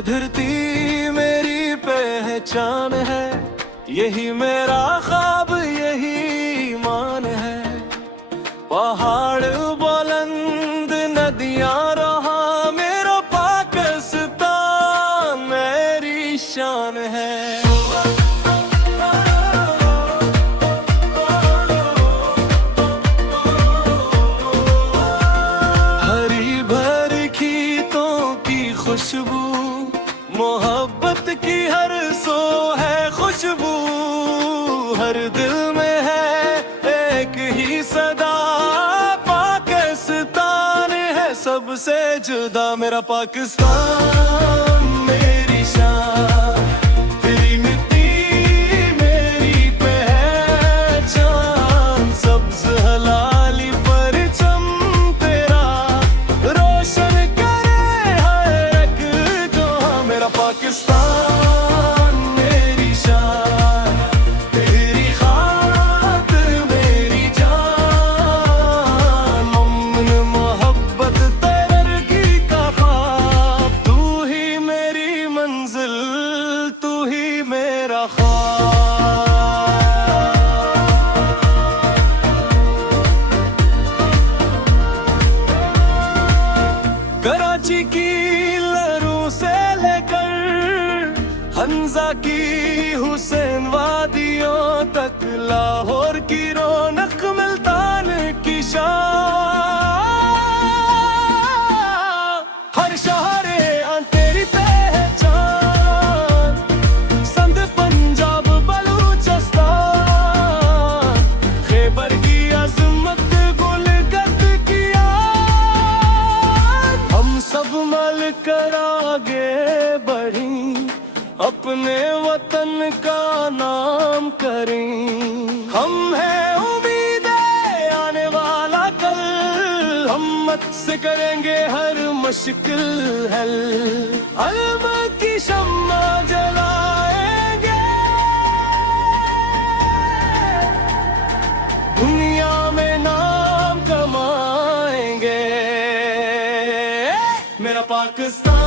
धरती मेरी पहचान है, यही मेरा ख्वाब यही ईमान है। पहाड़ बुलंद नदियां रहा मेरा पाकिस्तान मेरी शान है। हरी भरी खेतों की खुशबू, मोहब्बत की हर सो है खुशबू। हर दिल में है एक ही सदा, पाकिस्तान है सबसे जुदा। मेरा पाकिस्तान मेरी शान, तेरी मिट्टी मेरी पहचान। सब्ज हलाली परचम तेरा रोशन करे हर एक जहां। मेरा पाकिस्तान मेरी शान, तेरी खातिर मेरी जान। अमन मोहब्बत तरक्की का ख्वाब, तू ही मेरी मंजिल तू ही मेरा ख्वाब। कराची की लहरों से लेकर हंजा की हुसैन वादियों तक, लाहौर की रौनक मुल्तान की शान। हर शहरे आन तेरी पहचान, संद पंजाब बलूचिस्तान। खैबर की अजमत गुलगत की आन। हम सब मल कर आगे बढ़ी, अपने वतन का नाम करें। हम हैं उम्मीदें आने वाला कल, हिम्मत से करेंगे हर मुश्किल हल। अलम की शम्मा जलाएंगे, दुनिया में नाम कमाएंगे। मेरा पाकिस्तान